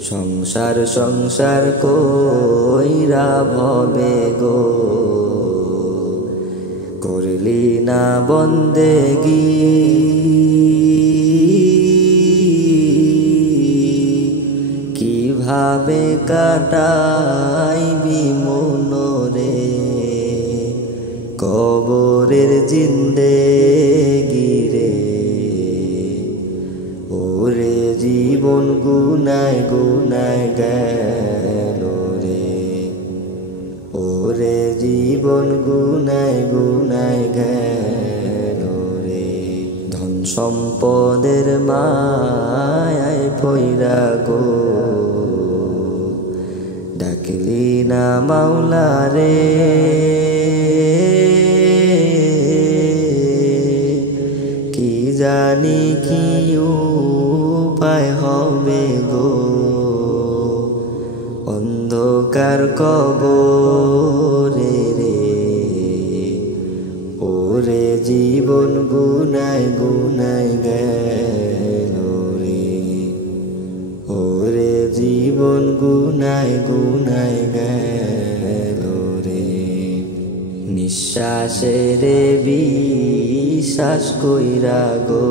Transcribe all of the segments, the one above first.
সংসার সংসার কইরা ভবে গো করলি না বন্দেগি কিভাবে কাটাইবি মনরে কবরের জিন্দেগি রে ওরে জীবন গুনায় গুনায় গেল রে ওরে জীবন গুনায় গুনায় গেল রে ধন সম্পদের মায়ায় পইরা গো ডাকলি না মাওলা রে কি জানি কি উপায় হবে গো অন্ধকার কবরে রে ওরে জীবন গুনায় গুনায় গেল রে ওরে জীবন গুনায় গুনায় গেল রে নিঃশ্বাসের বিশ্বাস কইরা গো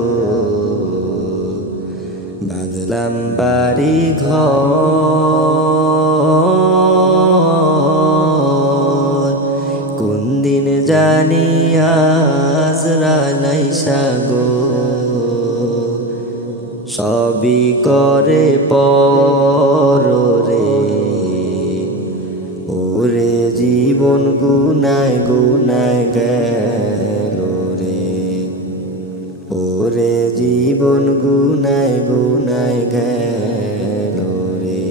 বাঁধলাম বাড়ি ঘর কোন দিন জানি আজরাইল আইসা গো সবই করে পর রে ওরে জীবন গুনায় গুনায় গেল রে ওরে জীবন গুনায় গুনায় গেল রে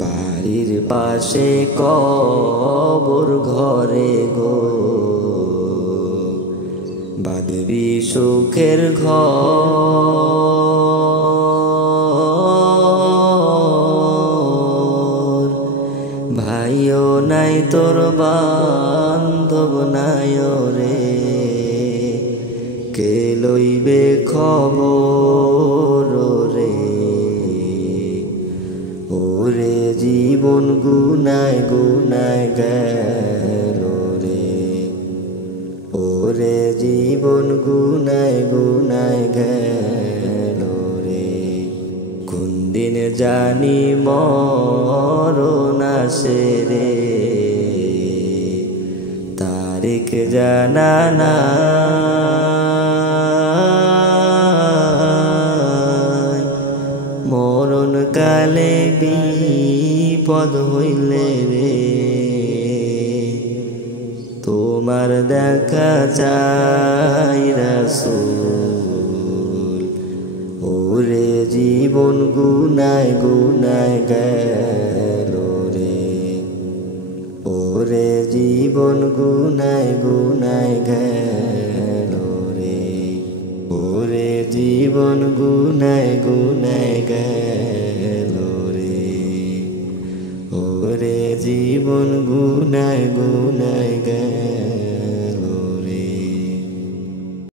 বাড়ির পাশে কবর ঘরে গো বাঁধবি সুখের ঘর ভাইও নাই তোর বান্ধব নাই রে কে লইবে খবর রে ওরে জীবন গুনায় গুনায় গেল রে ওরে জীবন গুনায় গুনায় গেল রে কোন দিন জানি মরণ আসে রে তারিখ জানা নাই মরণ কালে বিপদ হইলে রে তোমার দেখা চাই রাসূল ওরে জীবন গুনায় গুনায় গেল রে ওরে জীবন গুনায় গুনায় গেল রে ওরে জীবন গুনায় গুনায় গেল রে ওরে জীবন গুনায় গুনায়